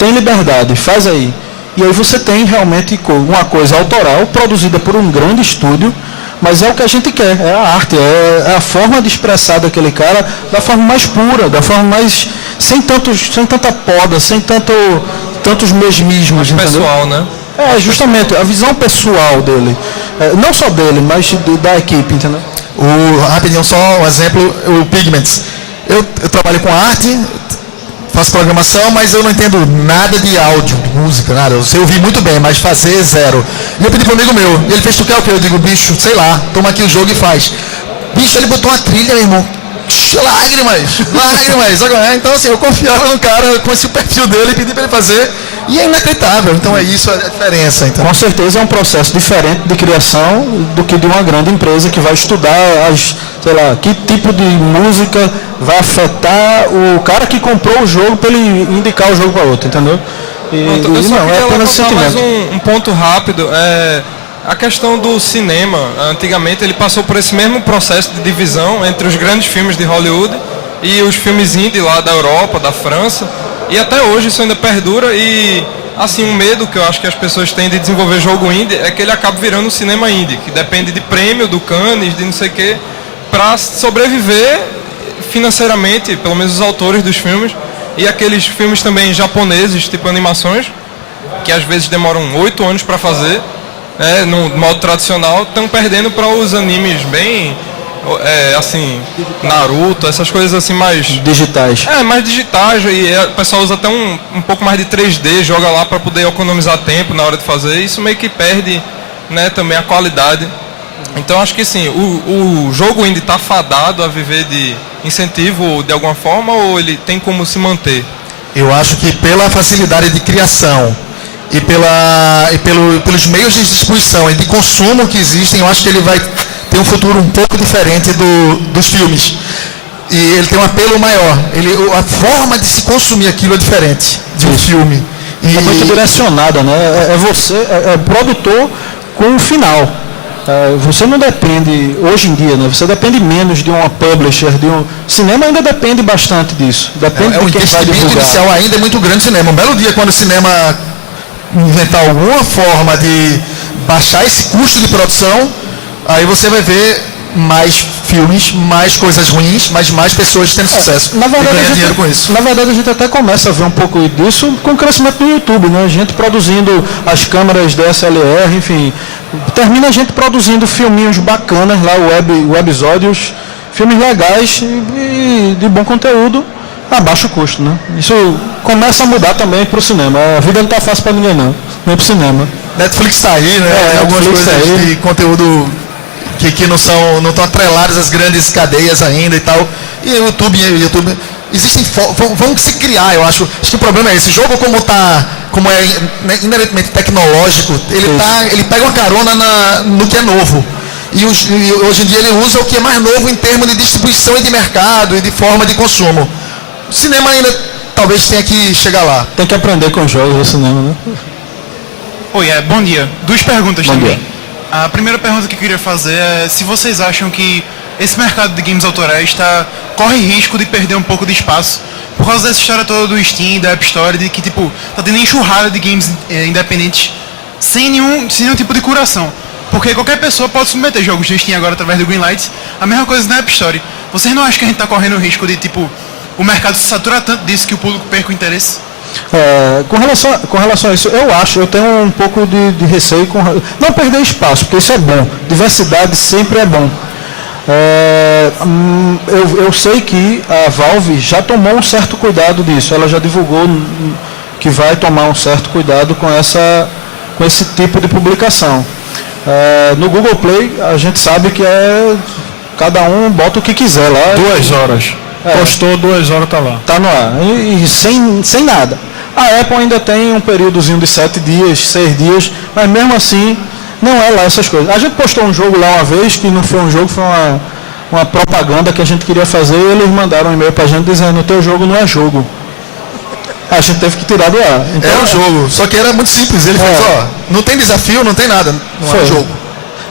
tem liberdade, faz aí. E aí você tem realmente uma coisa autoral, produzida por um grande estúdio, mas é o que a gente quer, é a arte, é a forma de expressar daquele cara da forma mais pura, da forma mais, sem tanta poda, sem tantos mesmismos, entendeu? Pessoal, né? Justamente, a visão pessoal dele, não só dele, mas da equipe, entendeu? Rapidinho, só um exemplo, o Pigments. Eu trabalho com arte, faço programação, mas eu não entendo nada de áudio, de música, nada. Eu sei ouvir muito bem, mas fazer zero. E eu pedi para um amigo meu, e ele fez, tu quer o quê? Eu digo, bicho, sei lá, toma aqui o jogo e faz. Bicho, ele botou uma trilha, meu irmão, lágrimas. Então assim, eu confiava no cara, eu conheci o perfil dele, pedi para ele fazer, e é inacreditável. Então é isso a diferença. Então. Com certeza é um processo diferente de criação do que de uma grande empresa que vai estudar que tipo de música vai afetar o cara que comprou o jogo para ele indicar o jogo para outro, entendeu? Eu só queria levantar mais um ponto rápido. A questão do cinema, antigamente ele passou por esse mesmo processo de divisão entre os grandes filmes de Hollywood e os filmes indie lá da Europa, da França, e até hoje isso ainda perdura. E assim, um medo que eu acho que as pessoas têm de desenvolver jogo indie é que ele acabe virando um cinema indie, que depende de prêmio, do Cannes, de não sei o que, para sobreviver financeiramente, pelo menos os autores dos filmes, e aqueles filmes também japoneses, tipo animações, que às vezes demoram 8 anos para fazer, no modo tradicional, estão perdendo para os animes bem, assim, Naruto, essas coisas assim mais... digitais. Mais digitais, e o pessoal usa até um pouco mais de 3D, joga lá para poder economizar tempo na hora de fazer, isso meio que perde, né, também a qualidade. Então acho que sim, o jogo indie está fadado a viver de incentivo de alguma forma, ou ele tem como se manter? Eu acho que pela facilidade de criação e pelos meios de distribuição e de consumo que existem, eu acho que ele vai ter um futuro um pouco diferente dos filmes. E ele tem um apelo maior. A forma de se consumir aquilo é diferente de um filme. É muito direcionada, né? É produtor com o final. Você não depende, hoje em dia, né? Você depende menos de uma publisher, cinema ainda depende bastante disso. Depende o investimento inicial ainda é muito grande no cinema. Um belo dia, quando o cinema inventar alguma forma de baixar esse custo de produção, aí você vai ver mais filmes, mais coisas ruins, mas mais pessoas tendo sucesso. Na verdade, e ganhar dinheiro com isso. Na verdade, a gente até começa a ver um pouco disso com o crescimento do YouTube, né? A gente produzindo as câmeras DSLR, enfim, termina a gente produzindo filminhos bacanas lá, webisódios, filmes legais e de bom conteúdo a baixo custo, né? Isso começa a mudar também para o cinema. A vida não está fácil para ninguém, não. Nem para o cinema. Netflix está aí, né? Algumas coisas de conteúdo que não estão atreladas às grandes cadeias ainda e tal. E o YouTube existem vão se criar, eu acho. Acho que o problema é esse. O jogo como é inerentemente tecnológico, ele pega uma carona no que é novo. E hoje em dia ele usa o que é mais novo em termos de distribuição e de mercado e de forma de consumo. O cinema ainda talvez tenha que chegar lá. Tem que aprender com os jogos do cinema, né? Oi, bom dia. 2 perguntas bom também. Dia. A primeira pergunta que eu queria fazer é se vocês acham que esse mercado de games autorais corre risco de perder um pouco de espaço por causa dessa história toda do Steam, da App Store, de que tá tendo enxurrada de games independentes sem nenhum tipo de curação. Porque qualquer pessoa pode submeter jogos do Steam agora através do Greenlight, a mesma coisa na App Store. Vocês não acham que a gente está correndo o risco de o mercado se satura tanto disso que o público perca o interesse? Com relação a isso, eu tenho um pouco de receio não perder espaço, porque isso é bom. Diversidade sempre é bom. Eu sei que a Valve já tomou um certo cuidado disso. Ela já divulgou que vai tomar um certo cuidado com esse tipo de publicação. No Google Play, a gente sabe que cada um bota o que quiser lá. 2 horas. Postou 2 horas, tá lá. Tá no ar. E sem nada. A Apple ainda tem um períodozinho de 7 dias, 6 dias, mas mesmo assim não é lá essas coisas. A gente postou um jogo lá uma vez, que não foi um jogo, foi uma propaganda que a gente queria fazer, e eles mandaram um e-mail pra gente dizendo, o teu jogo não é jogo. A gente teve que tirar do ar. Então, era um jogo, só que era muito simples. Ele fez, não tem desafio, não tem nada. Não é jogo.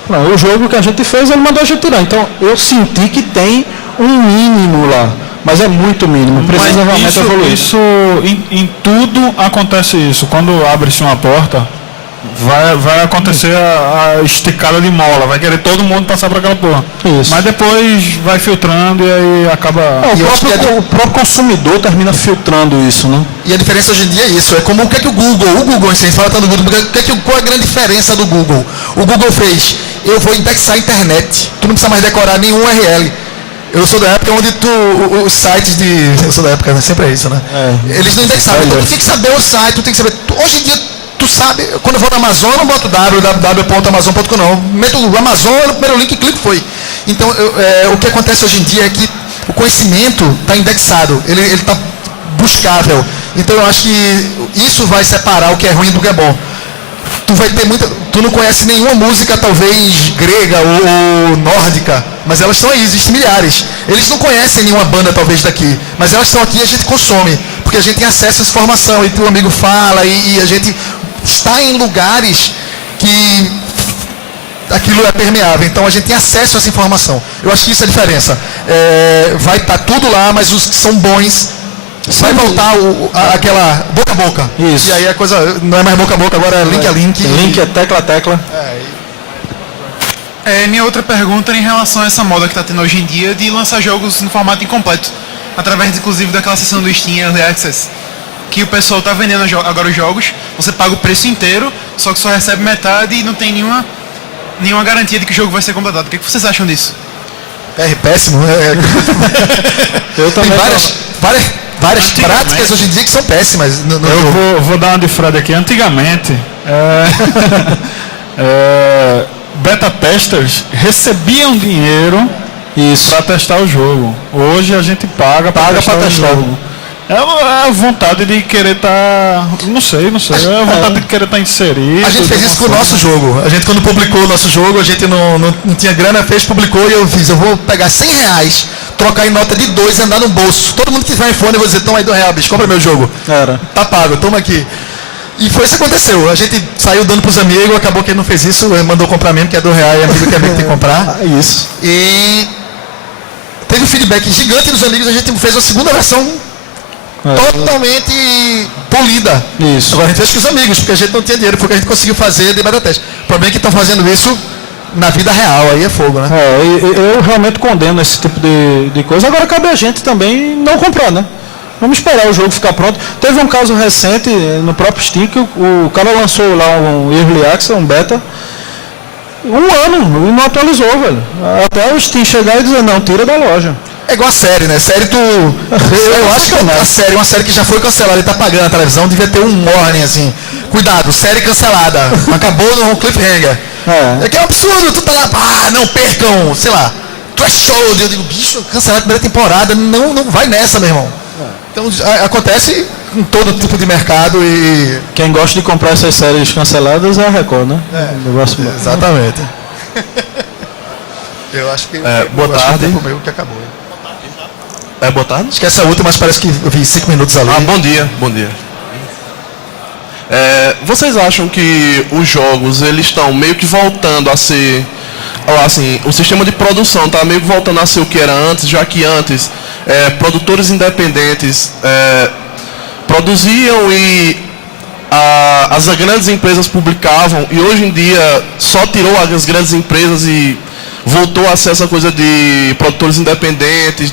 Não, o jogo que a gente fez, ele mandou a gente tirar. Então, eu senti que tem um mínimo lá. mas é muito mínimo. Precisa realmente evoluir. Isso em tudo acontece isso. Quando abre-se uma porta, vai acontecer a esticada de mola, vai querer todo mundo passar por aquela porra. Isso. Mas depois vai filtrando e aí acaba. O próprio consumidor termina filtrando isso, né? E a diferença hoje em dia é isso. É como o que é que o Google, a gente fala tanto do Google, qual é a grande diferença do Google? O Google fez, eu vou indexar a internet. Tu não precisa mais decorar nenhum URL. Eu sou da época onde os sites de. Eu sou da época, sempre é isso, né? Eles não indexavam. Então tu tem que saber o site, tu tem que saber. Hoje em dia, tu sabe, quando eu vou na Amazon, eu não boto www.amazon.com não. Meto o Amazon, no primeiro link, clico, foi. Então, o que acontece hoje em dia é que o conhecimento está indexado, ele está buscável. Então, eu acho que isso vai separar o que é ruim do que é bom. Tu não conhece nenhuma música, talvez, grega ou nórdica, mas elas estão aí, existem milhares. Eles não conhecem nenhuma banda, talvez, daqui, mas elas estão aqui e a gente consome, porque a gente tem acesso a essa informação, e teu amigo fala, e a gente está em lugares que aquilo é permeável, então a gente tem acesso a essa informação. Eu acho que isso é a diferença. Vai estar tudo lá, mas os que são bons, vai voltar aquela boca a boca. Isso. E aí a coisa não é mais boca a boca, agora é link a link. Link é tecla a tecla. Minha outra pergunta é em relação a essa moda que está tendo hoje em dia de lançar jogos no formato incompleto, através inclusive daquela seção do Steam Early Access, que o pessoal está vendendo agora os jogos, você paga o preço inteiro, só que só recebe metade e não tem nenhuma garantia de que o jogo vai ser completado. O que vocês acham disso? Péssimo. Eu também. Tem várias práticas hoje em dia que são péssimas. Eu vou dar uma de Fred aqui. Antigamente, beta testers recebiam dinheiro para testar o jogo. Hoje a gente paga para testar o jogo. É a vontade de querer estar. Não sei. É a vontade de querer estar inserido. A gente fez isso com o nosso jogo. A gente, quando publicou o nosso jogo, a gente não tinha grana, publicou e eu vou pegar R$100, trocar em nota de 2 e andar no bolso. Todo mundo que tiver iPhone, eu vou dizer, toma aí R$2, bicho, compra meu jogo. Tá pago, toma aqui. E foi isso que aconteceu. A gente saiu dando pros amigos, acabou que ele não fez isso, mandou comprar mesmo, que é R$2, amigo que tem que comprar. Isso. E teve um feedback gigante dos amigos, a gente fez uma segunda versão totalmente polida. Isso. Agora a gente fez com os amigos, porque a gente não tinha dinheiro, porque a gente conseguiu fazer de beta teste. O problema é que estão fazendo isso na vida real, aí é fogo, né? Eu realmente condeno esse tipo de coisa. Agora cabe a gente também não comprar, né? Vamos esperar o jogo ficar pronto. Teve um caso recente no próprio Steam que o cara lançou lá um Early Access, um beta, 1 ano e não atualizou, velho. Até o Steam chegar e dizer, não, tira da loja. É igual a série, né? Série eu acho que a série, uma série que já foi cancelada e tá pagando a televisão, devia ter um warning assim. Cuidado, série cancelada. Acabou no cliffhanger. É que é um absurdo, tu tá lá, não percam, sei lá, threshold. Eu digo, bicho, cancelar a primeira temporada, não vai nessa, meu irmão. Então acontece em todo tipo de mercado e. Quem gosta de comprar essas séries canceladas é a Record, né? Exatamente. Eu acho que. Boa tarde. Que acabou. Boa tarde? Acho que essa última, mas parece que eu vi 5 minutos ali. Bom dia. Vocês acham que os jogos eles estão meio que voltando a ser, assim, o sistema de produção está meio que voltando a ser o que era antes, já que antes produtores independentes produziam e as grandes empresas publicavam, e hoje em dia só tirou as grandes empresas e voltou a ser essa coisa de produtores independentes,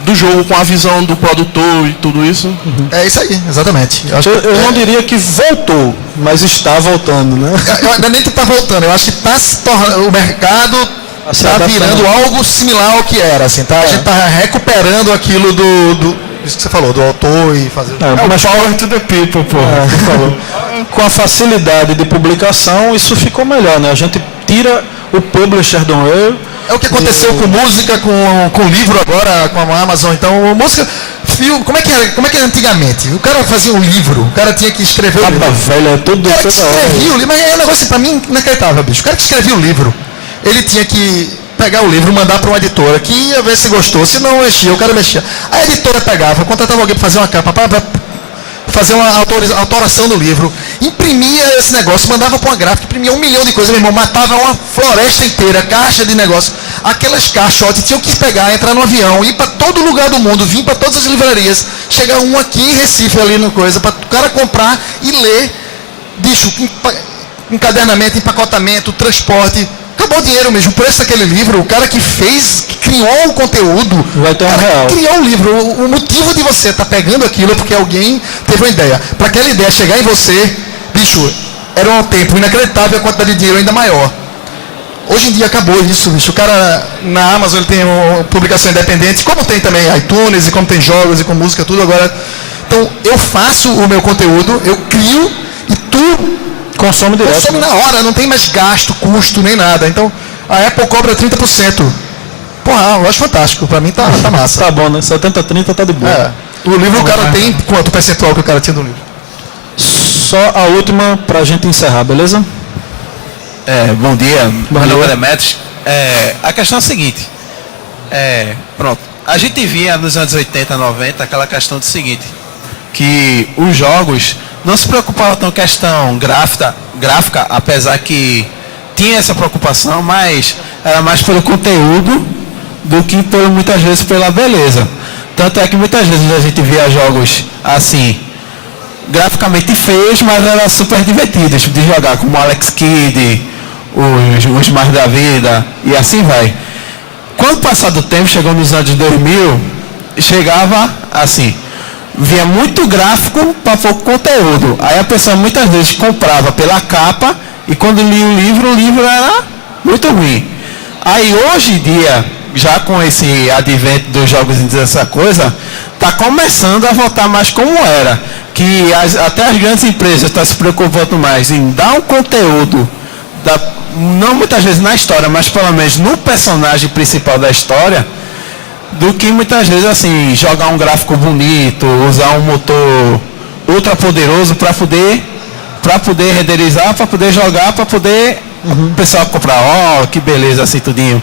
do jogo com a visão do produtor e tudo isso? É isso aí, exatamente. Eu não diria que voltou, mas está voltando, né? Eu ainda nem que está voltando, eu acho que está se tornando, o mercado está virando algo similar ao que era, assim, tá? A gente está recuperando aquilo isso que você falou, do autor e fazer... mas power to the people, pô. Com a facilidade de publicação, isso ficou melhor, né? A gente tira o publisher do meio. É o que aconteceu com música, com livro agora, com a Amazon. Então, música, como é que era antigamente? O cara fazia um livro, o cara tinha que escrever o livro. Velho, é tudo o cara que escrevia o livro, mas é um negócio pra mim inacreditável, bicho. O cara que escrevia o livro, ele tinha que pegar o livro, mandar para uma editora, que ia ver se gostou, se não mexia, o cara mexia. A editora pegava, contratava alguém para fazer uma capa, para fazer uma autoração do livro, imprimia esse negócio, mandava para uma gráfica, imprimia 1 milhão de coisas, meu irmão, matava uma floresta inteira, caixa de negócio. aquelas caixotes tinham que pegar, entrar no avião, ir para todo lugar do mundo, vir para todas as livrarias, chegar um aqui em Recife ali no coisa, para o cara comprar e ler, bicho, encadernamento, empacotamento, transporte. Acabou o dinheiro mesmo, o preço daquele livro, o cara que fez, que criou o conteúdo, Vai ter um o cara real. que criou o livro, o motivo de você estar pegando aquilo é porque alguém teve uma ideia. Para aquela ideia chegar em você, bicho, era um tempo inacreditável, a quantidade de dinheiro ainda maior. Hoje em dia acabou isso, bicho. O cara na Amazon ele tem uma publicação independente, como tem também iTunes, e como tem jogos e com música, tudo agora. Então eu faço o meu conteúdo, eu crio e tu Consome direto. consome na hora, não tem mais gasto, custo, nem nada. Então, a Apple cobra 30%. Porra, eu acho fantástico. Pra mim tá massa. Tá bom, né? 70-30 tá de boa. É. O livro o cara tem quanto percentual que o cara tinha do livro? Só a última pra gente encerrar, beleza? Bom dia, meu dia. nome é Demetrios. A questão é a seguinte, pronto, a gente via nos anos 80, 90 aquela questão do seguinte, que os jogos não se preocupavam tão com questão gráfica, apesar que tinha essa preocupação, mas era mais pelo conteúdo do que muitas vezes pela beleza. Tanto é que muitas vezes a gente via jogos assim, graficamente feios, mas eram super divertidos de jogar, como Alex Kidd, os mais da vida, e assim vai. Quando passar do tempo, chegou nos anos 2000, chegava assim, via muito gráfico para pouco conteúdo. Aí a pessoa muitas vezes comprava pela capa, e quando lia o livro era muito ruim. Aí hoje em dia, já com esse advento dos jogos e essa coisa, está começando a voltar mais como era. Que até as grandes empresas estão se preocupando mais em dar um conteúdo, não muitas vezes na história, mas pelo menos no personagem principal da história, do que muitas vezes assim, jogar um gráfico bonito, usar um motor ultra poderoso para poder renderizar, para poder jogar, para poder o pessoal comprar, que beleza, assim, tudinho.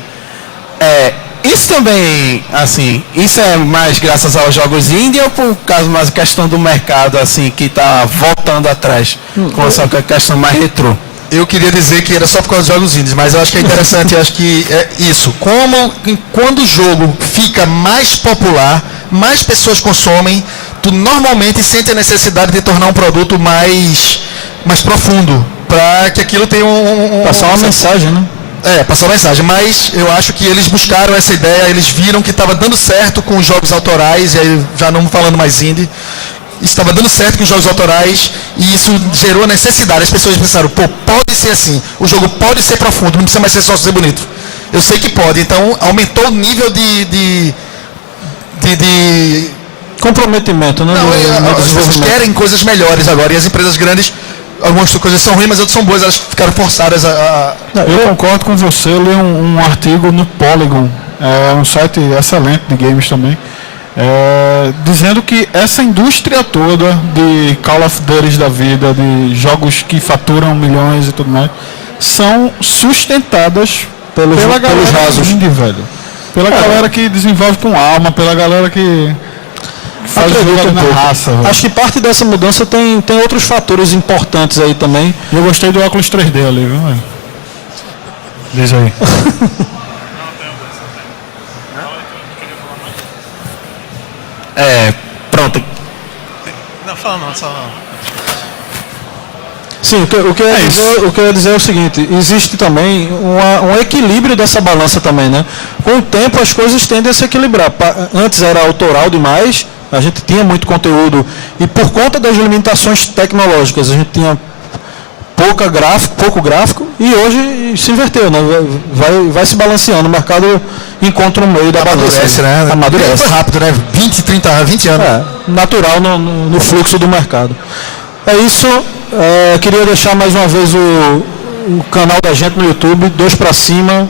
Isso também, assim, isso é mais graças aos jogos indie ou por causa mais questão do mercado, assim, que está voltando atrás, com essa questão mais retrô? Eu queria dizer que era só por causa dos jogos indies, mas eu acho que é interessante, eu acho que é isso. Quando o jogo fica mais popular, mais pessoas consomem, tu normalmente sente a necessidade de tornar um produto mais profundo, para que aquilo tenha Passar uma mensagem, né? Passar uma mensagem, mas eu acho que eles buscaram essa ideia, eles viram que estava dando certo com os jogos autorais, e aí já não falando mais indie, estava dando certo com os jogos autorais, e isso gerou a necessidade. As pessoas pensaram, pode ser assim, o jogo pode ser profundo, não precisa mais ser só ser bonito. Eu sei que pode, então aumentou o nível de comprometimento, né? as pessoas querem coisas melhores agora, e as empresas grandes, algumas coisas são ruins, mas outras são boas, elas ficaram forçadas Eu concordo com você, eu li um artigo no Polygon, um site excelente de games também, dizendo que essa indústria toda de Call of Duty da vida, de jogos que faturam milhões e tudo mais, são sustentadas pela galera rasos. indie, velho. Pela galera que desenvolve com alma, pela galera que faz o jogo na raça. Velho. Acho que parte dessa mudança tem outros fatores importantes aí também. Eu gostei do óculos 3D ali, viu, velho? Diz aí. Pronto. Não, fala não, só... Sim, o que eu ia dizer é o seguinte, existe também um equilíbrio dessa balança também, né? Com o tempo as coisas tendem a se equilibrar. Antes era autoral demais, a gente tinha muito conteúdo, e por conta das limitações tecnológicas, a gente tinha pouco gráfico, e hoje se inverteu, né? Vai se balanceando, o mercado encontra um meio da balança. Amadurece, né? Amadurece. Foi rápido, né? 20 anos. Natural no fluxo do mercado. É isso. Queria deixar mais uma vez o canal da gente no YouTube, 2 para cima.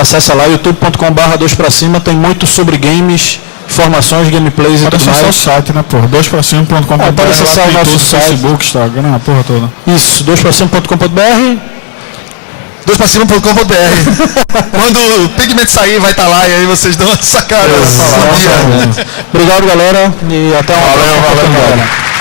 Acessa lá, youtube.com/2 para cima. Tem muito sobre games, informações, gameplays e Pode tudo acessar o mais. site, né, porra? 2pracima.com.br. Pode acessar o nosso site. Facebook, Instagram, a porra toda. Isso, 2pracima.com.br. 2pracima.com.br. Quando o Pigment sair, vai estar lá, e aí vocês dão uma sacada. Obrigado, galera, e até uma próxima oportunidade.